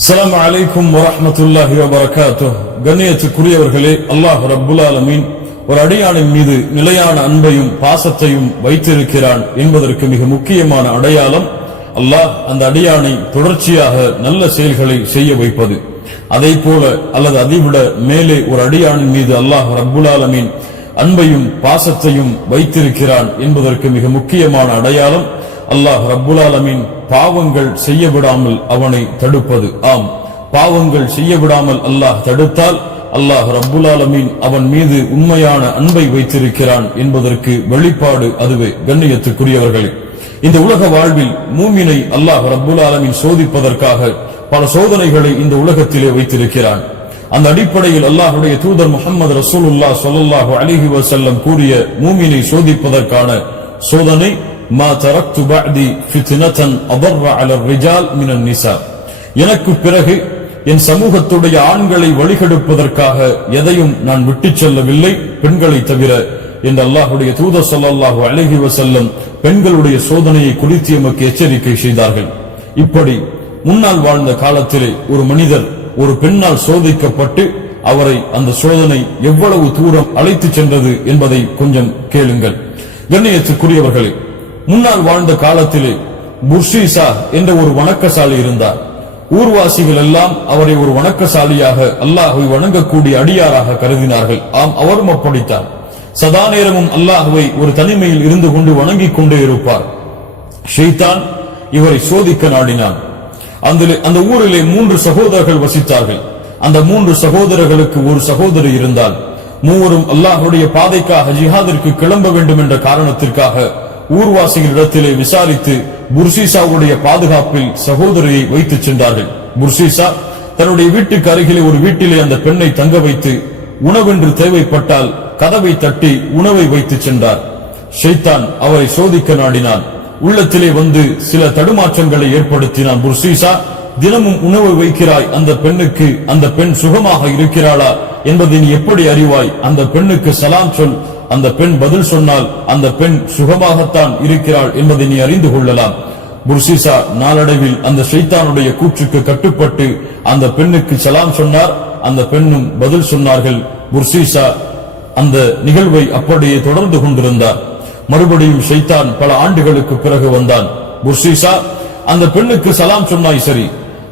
அஸ்ஸலாமு அலைக்கும் வரஹ்மத்துல்லாஹி வபரகாத்துஹ். கண்ணியத்துக்குரியவர்களே, அல்லாஹ் ரப்புல் ஆலமீன் ஒரு அடியானின் மீது நிலையான அன்பையும் பாசத்தையும் வைத்திருக்கிறான் என்பதற்கு மிக முக்கியமான அடையாளம் அல்லாஹ் அந்த அடியானை தொடர்ச்சியாக நல்ல செயல்களை செய்ய வைப்பது. அதை போல அல்லது அதைவிட மேலே ஒரு அடியானின் மீது அல்லாஹ் ரப்புல் ஆலமீன் அன்பையும் பாசத்தையும் வைத்திருக்கிறான் என்பதற்கு மிக முக்கியமான அடையாளம் அல்லாஹ் ரப்புல் ஆலமீன் பாவங்கள் செய்ய விடாமல் அவனை தடுப்பது. ஆம், பாவங்கள் செய்ய விடாமல் அல்லாஹ் தடுத்தால் அல்லாஹ் ரப்புல் ஆலமீன் அவன் மீது உண்மையான அன்பை வைத்திருக்கிறான் என்பதற்கு வெளிப்பாடு அதுவே. கண்ணியத்துக்குரியவர்களே, இந்த உலக வாழ்வில் மூமினை அல்லாஹ் ரப்புல் ஆலமீன் சோதிப்பதற்காக பல சோதனைகளை இந்த உலகத்திலே வைத்திருக்கிறான். அந்த அடிப்படையில் அல்லாஹ்வுடைய தூதர் முஹம்மது ரசூலுல்லாஹ் ஸல்லல்லாஹு அலைஹி வஸல்லம் கூறிய மூமினை சோதிப்பதற்கான சோதனை மா தரக்து பஅதி ஃபித்னதன் அضر على الرجال من النساء. எனக்கு பிறகு என் சமூகத்துடைய ஆண்களை வழிகெடுப்பதற்காக எதையும் நான் விட்டுச் செல்லவில்லை பெண்களை தவிர என்று அல்லாஹ்வுடைய தூதர் ஸல்லல்லாஹு அலைஹி வஸல்லம் பெண்களுடைய சோதனையை குறித்து எமக்கு எச்சரிக்கை செய்தார்கள். இப்படி முன்னால் வாழ்ந்த காலத்திலே ஒரு மனிதர் ஒரு பெண்ணால் சோதிக்கப்பட்டு அவரை அந்த சோதனை எவ்வளவு தூரம் அழைத்து சென்றது என்பதை கொஞ்சம் கேளுங்கள். கண்ணியத்துக்குரியவர்களே, முன்னால் வாழ்ந்த காலத்திலே புர்ஷீசா என்ற ஒரு வணக்கசாலி இருந்தார். ஊர்வாசிகள் எல்லாம் அவரை ஒரு வணக்கசாலியாக அல்லாஹ்வை வணங்கக்கூடிய அடியாராக கருதினார்கள். ஆம், அவரும் அப்படித்தான். சதா நேரமும் அல்லாஹ்வை ஒரு தனிமையில் இருந்து கொண்டு வணங்கிக் கொண்டே இருப்பார். ஷைத்தான் இவரை சோதிக்க நாடினான். அந்த ஊரிலே 3 சகோதரர்கள் வசித்தார்கள். அந்த 3 சகோதரர்களுக்கு ஒரு சகோதரி இருந்தால் மூவரும் அல்லாஹ்வுடைய பாதைக்காக ஜிஹாதிற்கு கிளம்ப வேண்டும் என்ற காரணத்திற்காக ஊர்வாசிகளிடத்திலே விசாரித்து புர்ஷீசாவுடைய பாதுகாப்பில் சகோதரியை வைத்துச் சென்றார்கள். புர்ஷீசா தன்னுடைய வீட்டுக்கு அருகிலே ஒரு வீட்டிலே அந்த பெண்ணை தங்க வைத்து உணவென்று தேவைப்பட்டால் கதவை தட்டி உணவை வைத்துச் சென்றார். ஷைத்தான் அவரை சோதிக்க நாடினான். உள்ளத்திலே வந்து சில தடுமாற்றங்களை ஏற்படுத்தினான். புர்ஷீசா, தினமும் உணவு வைக்கிறாய் அந்த பெண்ணுக்கு, அந்த பெண் சுகமாக இருக்கிறாளா என்பதை நீ எப்படி அறிவாய்? அந்த பெண்ணுக்கு சலாம் சொல், அந்த பெண் பதில் சொன்னால் அந்த பெண் சுகமாகத்தான் இருக்கிறாள் என்பதை நீ அறிந்து கொள்ளலாம். புர்ஷீசா நாளடைவில் அந்த ஷைத்தானுடைய கூற்றுக்கு கட்டுப்பட்டு அந்த பெண்ணுக்கு சலாம் சொன்னார். அந்த பெண்ணும் பதில் சொன்னார்கள். புர்ஷீசா அந்த நிகழ்வை அப்படியே தொடர்ந்து கொண்டிருந்தார். மறுபடியும் ஷைத்தான் பல ஆண்டுகளுக்கு பிறகு வந்தான். புர்ஷீசா, அந்த பெண்ணுக்கு சலாம் சொன்னாய், சரி,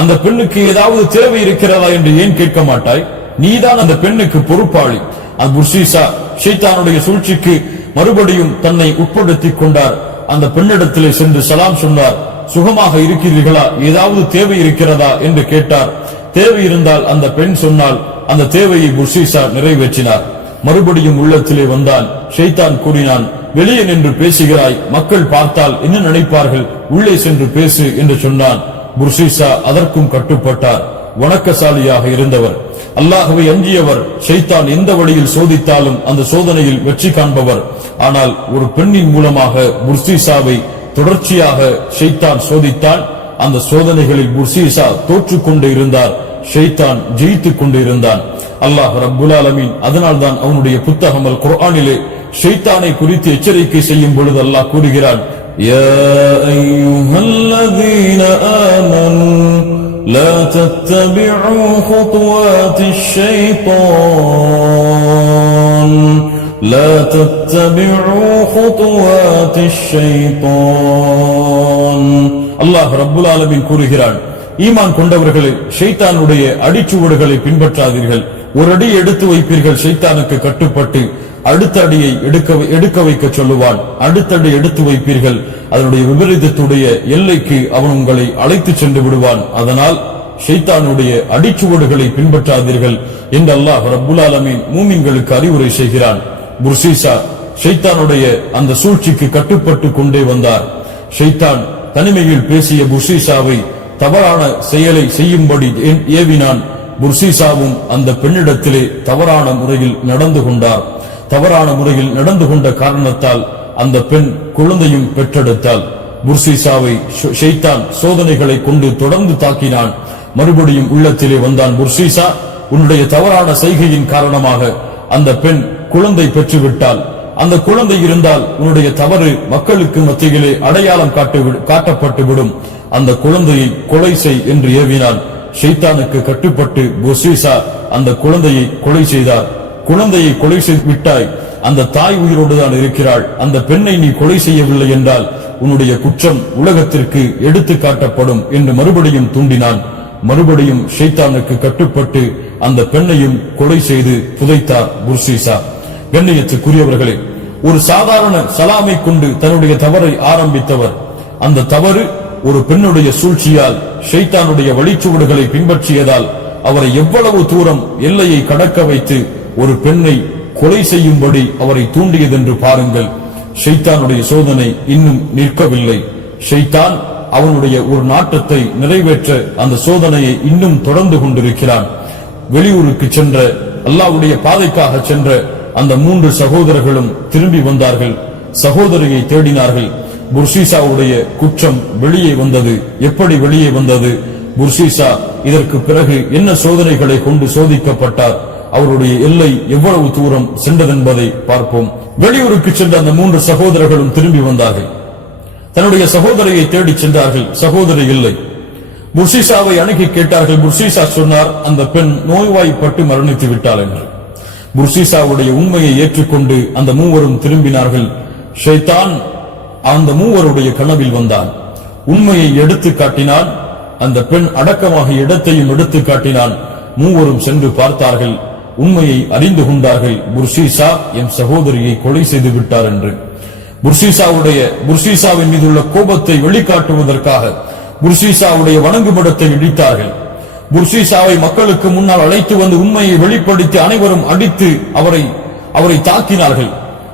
அந்த பெண்ணுக்கு ஏதாவது தேவை இருக்கிறதா என்று ஏன் கேட்க மாட்டாய்? நீதான் அந்த பெண்ணுக்கு பொறுப்பாளி. அந்த புர்ஷீசா ஷைத்தானுடைய சூழ்ச்சிக்கு மறுபடியும் தன்னை உட்படுத்திக் கொண்டார். அந்த பெண்ணிடத்திலே சென்று சலாம் சொன்னார். சுகமாக இருக்கிறீர்களா, ஏதாவது தேவை இருக்கிறதா என்று கேட்டார். தேவை இருந்தால் அந்த பெண் சொன்னால் அந்த தேவையை புர்ஷீசா நிறைவேற்றினார். மறுபடியும் உள்ளத்திலே வந்தான். ஷைத்தான் கூறினான், வெளியே நின்று பேசுகிறாய், மக்கள் பார்த்தால் என்ன நினைப்பார்கள், உள்ளே சென்று பேசு என்று சொன்னான். புர்ஷீசா அதற்கும் கட்டுப்பட்டார். வணக்கசாலியாக இருந்தவர், அல்லாஹ்வை அஞ்சியவர், ஷைத்தான் எந்த வழியில் சோதித்தாலும் அந்த சோதனையில் வெற்றி காண்பவர். ஆனால் ஒரு பெண்ணின் மூலமாக புர்ஷீசாவை தொடர்ச்சியாக ஷைத்தான் சோதித்தான். அந்த சோதனைகளில் புர்ஷீசா தோற்றுக் கொண்டு இருந்தார், ஷைத்தான் ஜெயித்துக் கொண்டு இருந்தான். அல்லாஹ் ரப்புல் ஆலமீன் அதனால்தான் அவனுடைய புத்தகம் அல் குர்ஆனிலே ஷைத்தானை குறித்து எச்சரிக்கை செய்யும் பொழுது அல்லாஹ் கூறுகிறான், யா அய்யுஹல்லதீன ஆமனூ லா தத்தபிஉ குதுவாத்திஷ் ஷைத்தான் லா தத்தபிஉ குதுவாத்திஷ் ஷைத்தான். அல்லாஹ் ரப்புல் ஆலமீன் கூறுகிறான், ஈமான் கொண்டவர்களே, ஷைத்தானுடைய அடிச்சுவடுகளை பின்பற்றாதீர்கள். ஒரு அடி எடுத்து வைப்பீர்கள், ஷைத்தானுக்கு கட்டுப்பட்டு அடுத்த அடியை எடுக்க வைக்க சொல்லுவான். அடுத்த அடி எடுத்து வைப்பீர்கள், அதனுடைய விபரீதத்துடைய எல்லைக்கு அவன் உங்களை அழைத்து சென்று விடுவான். அதனால் ஷைத்தானுடைய அடிச்சுவடுகளை பின்பற்றாதீர்கள் என்று அல்லாஹ் ரப்புல் ஆலமீன் மூமின்களுக்கு அறிவுரை செய்கிறான். புர்ஷீசா ஷைத்தானுடைய அந்த சூழ்ச்சிக்கு கட்டுப்பட்டு கொண்டே வந்தார். ஷைத்தான் தனிமையில் பேசிய புர்ஷீசாவை தவறான செயலை செய்யும்படி ஏவினான். புர்ஷீசாவும் அந்த பெண்ணிடத்திலே தவறான முறையில் நடந்து கொண்டார். தவறான முறையில் நடந்து கொண்ட காரணத்தால் அந்த பெண் குழந்தையும் பெற்றெடுத்தாள். புர்ஷீசாவை ஷைத்தான் சோதனைகளை கொண்டு தொடர்ந்து தாக்கினான். மறுபடியும் உள்ளத்திலே வந்தான். புர்ஷீசா, உன்னுடைய தவறான செய்கையின் காரணமாக அந்த பெண் குழந்தை பெற்றுவிட்டாள். அந்த குழந்தை இருந்தால் உன்னுடைய தவறு மக்களுக்கு மத்தியிலே அடையாளம் காட்டப்பட்டு விடும். அந்த குழந்தையை கொலை செய் என்று ஏவினான். ஷைத்தானுக்கு கட்டுப்பட்டு புர்சீசா அந்த குழந்தையை கொலை செய்தார். குழந்தையை கொலை செய்து விட்டாய், அந்த தாய் உயிரோடு தான் இருக்கிறாள், அந்த பெண்ணை நீ கொலை செய்யவில்லை என்றால் உன்னுடைய குற்றம் உலகத்திற்கு எடுத்து காட்டப்படும் என்று மறுபடியும் தூண்டினான். மறுபடியும் ஷைத்தானுக்கு கட்டுப்பட்டு அந்த பெண்ணையும் கொலை செய்து புதைத்தார் புர்சீசா. கண்ணியத்துக்குரியவர்களே, ஒரு சாதாரண சலாமை கொண்டு தன்னுடைய தவறை ஆரம்பித்தவர், அந்த தவறு ஒரு பெண்ணுடைய சூழ்ச்சியால் ஷைத்தானுடைய வழிச்சுவடுகளை பின்பற்றியதால் அவரை எவ்வளவு தூரம் எல்லையை கடக்க வைத்து ஒரு பெண்ணை கொலை செய்யும்படி அவரை தூண்டியதென்று பாருங்கள். ஷைத்தானுடைய சோதனை இன்னும் நிற்கவில்லை. ஷைத்தான் அவனுடைய ஒரு நாட்டத்தை நிறைவேற்ற அந்த சோதனையை இன்னும் தொடர்ந்து கொண்டிருக்கிறான். வெளியூருக்கு சென்ற, அல்லாஹ்வுடைய பாதைக்காக சென்ற அந்த 3 சகோதரர்களும் திரும்பி வந்தார்கள். சகோதரியை தேடினார்கள். புர்சீசாவுடைய குற்றம் வெளியே வந்தது. எப்படி வெளியே வந்தது? புர்சீசா இதற்கு பிறகு என்ன சோதனைகளை கொண்டு சோதிக்கப்பட்டார், அவருடைய எல்லை எவ்வளவு தூரம் சென்றதென்பதை பார்ப்போம். வெளியூருக்கு சென்ற அந்த 3 சகோதரர்களும் திரும்பி வந்தார்கள். தன்னுடைய சகோதரியை தேடி சென்றார்கள். சகோதரி இல்லை. புர்சீசாவை அணுகி கேட்டார்கள். புர்சீசா சொன்னார், அந்த பெண் நோய்வாய்ப்பட்டு மரணித்து விட்டாள் என்று. புர்சீசாவுடைய உண்மையை ஏற்றுக்கொண்டு அந்த 3வரும் திரும்பினார்கள். ஷைத்தான் அந்த 3வருடைய கனவில் வந்தான். உண்மையை எடுத்து காட்டினான். அந்த பெண் அடக்கமாக இடத்தையும் எடுத்து காட்டினான். 3வரும் சென்று பார்த்தார்கள். உண்மையை அறிந்து கொண்டார்கள். புர்சீசா என் சகோதரியை கொலை செய்து விட்டார் என்று. புர்சீசாவின் மீது உள்ள கோபத்தை வெளிக்காட்டுவதற்காக புர்சீசாவுடைய வணங்குமிடத்தை இடித்தார்கள். புர்சீசாவை மக்களுக்கு முன்னால் அழைத்து வந்து உண்மையை வெளிப்படுத்தி அனைவரும் அடித்து அவரை தாக்கினார்கள்.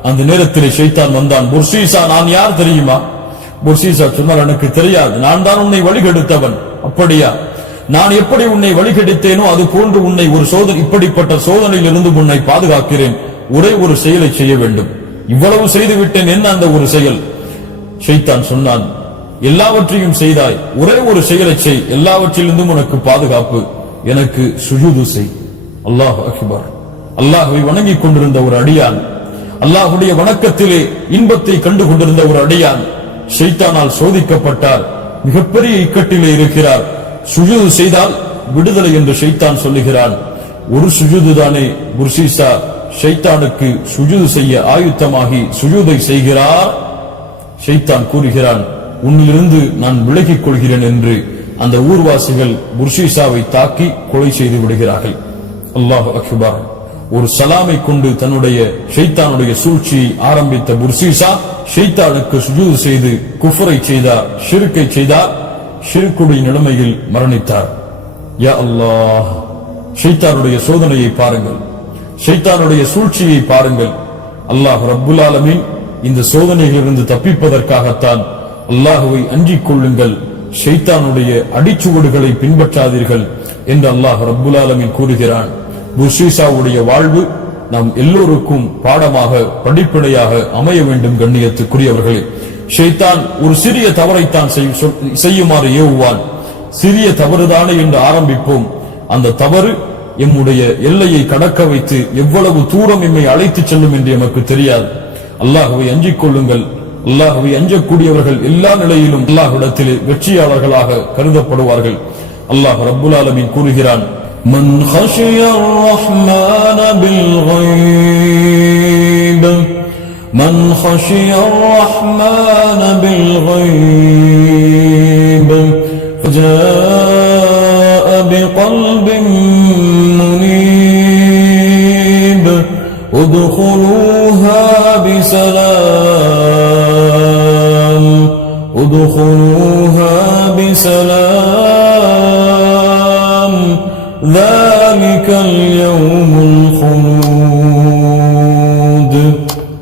அந்த நேரத்தில் ஷைத்தான் வந்தான். புர்சீசா, நான் யார் தெரியுமா? புர்சீசா சொன்னார், எனக்கு தெரியாது, நான் தான் உன்னை வழிகெடுத்தவன். அப்படியா? நான் எப்படி உன்னை வழிகெடுத்தேனோ அது போன்று உன்னை ஒரு இப்படிப்பட்ட சோதனையிலிருந்து உன்னை பாதுகாக்கிறேன். ஒரே ஒரு செயலை செய்ய வேண்டும். இவ்வளவு செய்து விட்டேன், என்ன அந்த ஒரு செயல்? ஷைத்தான் சொன்னான், எல்லாவற்றையும் செய்தாய், ஒரே ஒரு செயலை செய், எல்லாவற்றிலிருந்தும் உனக்கு பாதுகாப்பு. எனக்கு சுஜூது செய். அல்லாஹ் அக்பர். அல்லாஹ்வை வணங்கிக் கொண்டிருந்த ஒரு அடியான், அல்லாஹ்வுடைய வணக்கத்திலே இன்பத்தை கண்டு கொண்டிருந்த ஒரு அடியான் ஷைத்தானால் சோதிக்கப்பட்டார். மிகப்பெரிய இக்கட்டிலே இருக்கிறார். சுஜூது செய்தால் விடுதலை என்று ஷைத்தான் சொல்லுகிறான். ஒரு சுஜூது தானே. புர்சீசா ஷைத்தானுக்கு சுஜூது செய்ய ஆயுத்தமாகி சுஜூதை செய்கிறார். ஷைத்தான் கூறுகிறான், உன்னிலிருந்து நான் விலகிக் கொள்கிறேன் என்று. அந்த ஊர்வாசிகள் புர்சீசாவை தாக்கி கொலை செய்து விடுகிறார்கள். அல்லாஹ் அக்பர். ஒரு சலாமை கொண்டு தன்னுடைய ஷைத்தானுடைய சூழ்ச்சியை ஆரம்பித்த புர்சீசா ஷைத்தானுக்கு சுஜூது செய்து குஃபரை செய்தார், ஷிர்கை செய்தார். ஷிர்குடைய நிலைமையில் மரணித்தார். யா அல்லாஹ், ஷைத்தானுடைய சோதனையை பாருங்கள், ஷைத்தானுடைய சூழ்ச்சியை பாருங்கள். அல்லாஹ் ரப்புல் ஆலமீன் இந்த சோதனைகளிலிருந்து தப்பிப்பதற்காகத்தான் அல்லாஹ்வை அஞ்சிக் கொள்ளுங்கள், ஷைத்தானுடைய அடிச்சுவடுகளை பின்பற்றாதீர்கள் என்று அல்லாஹ் ரப்புல் ஆலமீன் கூறுகிறான். புர்சீசாவுடைய வாழ்வு நாம் எல்லோருக்கும் பாடமாக, படிப்படையாக அமைய வேண்டும். கண்ணியத்துக்குரியவர்களே, ஷைத்தான் ஒரு சிறிய தவறைத்தான் செய்யுமாறு ஏவுவான். சிறிய தவறுதானே என்று ஆரம்பிப்போம். அந்த தவறு எம்முடைய எல்லையை கடக்க வைத்து எவ்வளவு தூரம் எம்மை அழைத்துச் செல்லும் என்று எமக்கு தெரியாது. அல்லாஹ்வை அஞ்சிக் கொள்ளுங்கள். அல்லாஹ்வை அஞ்சக்கூடியவர்கள் எல்லா நிலையிலும் அல்லாஹ்விடத்திலே வெற்றியாளர்களாக கருதப்படுவார்கள். அல்லாஹ் ரப்புல் ஆலமீன் கூறுகிறான், மன் ஹஷியர் ரஹ்மான பில் கைப், மன் ஹஷியர் ரஹ்மான பில் கைப் ஜாஅ பிகல்பின் முனீப் உத்குலூஹா பிஸலாம், உத்குலூஹா பிஸலாம் ذلك اليوم الخلود.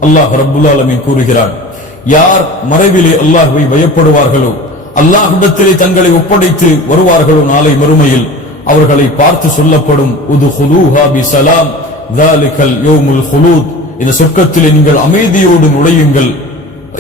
அல்லாஹ் ரப்புல் ஆலமீன் கூறுகிறான், யார் மறைவிலே அல்லாஹ்வை பயப்படுவார்களோ, அல்லாஹ்விடத்திலே தங்களை ஒப்படைத்து வருவார்களோ, நாளை மறுமையில் அவர்களை பார்த்து சொல்லப்படும் உதுகுலூஹா பிஸலாம் ذلك اليوم الخلود. இந்த சொர்க்கத்திலே நீங்கள் அமைதியோடு நுழையுங்கள்,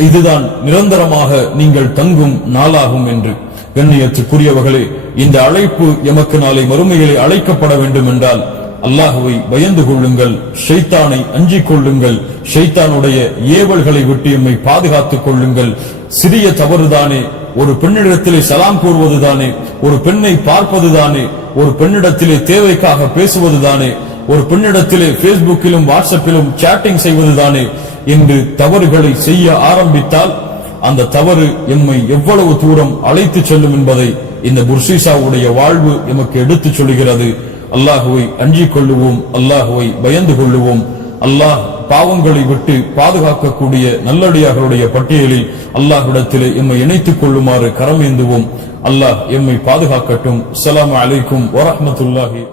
இதுதான் நிரந்தரமாக நீங்கள் தங்கும் நாளாகும் என்று. கண்ணியத்துக்குரியவர்களே, இந்த அழைப்பு எமக்கு நாளை மறுமையிலே அழைக்கப்பட வேண்டும் என்றால் அல்லாஹ்வை பயந்து கொள்ளுங்கள், ஷைத்தானை அஞ்சிக் கொள்ளுங்கள், ஷைத்தானுடைய ஏவல்களை விட்டு எம்மை பாதுகாத்துக் கொள்ளுங்கள். சிறிய தவறுதானே, ஒரு பெண்ணிடத்திலே சலாம் கூறுவதுதானே, ஒரு பெண்ணை பார்ப்பதுதானே, ஒரு பெண்ணிடத்திலே தேவைக்காக பேசுவதுதானே, ஒரு பெண்ணிடத்திலே பேஸ்புக்கிலும் வாட்ஸ்அப்பிலும் சாட்டிங் செய்வதுதானே என்று தவறுகளை செய்ய ஆரம்பித்தால் அந்த தவறு எம்மை எவ்வளவு தூரம் அழைத்து செல்லும் என்பதை இந்த புர்ஷீசாவுடைய வாழ்வு எமக்கு எடுத்துச் சொல்கிறது. அல்லாஹுவை அஞ்சிக் கொள்ளுவோம், அல்லாஹுவை பயந்து கொள்ளுவோம். அல்லாஹ் பாவங்களை விட்டு பாதுகாக்கக்கூடிய நல்லடியார்களுடைய பட்டியலில் அல்லாஹ்விடத்திலே எம்மை இணைத்துக் கொள்ளுமாறு கரமேந்துவோம். அல்லாஹ் எம்மை பாதுகாக்கட்டும். அஸ்ஸலாமு அலைக்கும் வரஹ்மத்துல்லாஹி.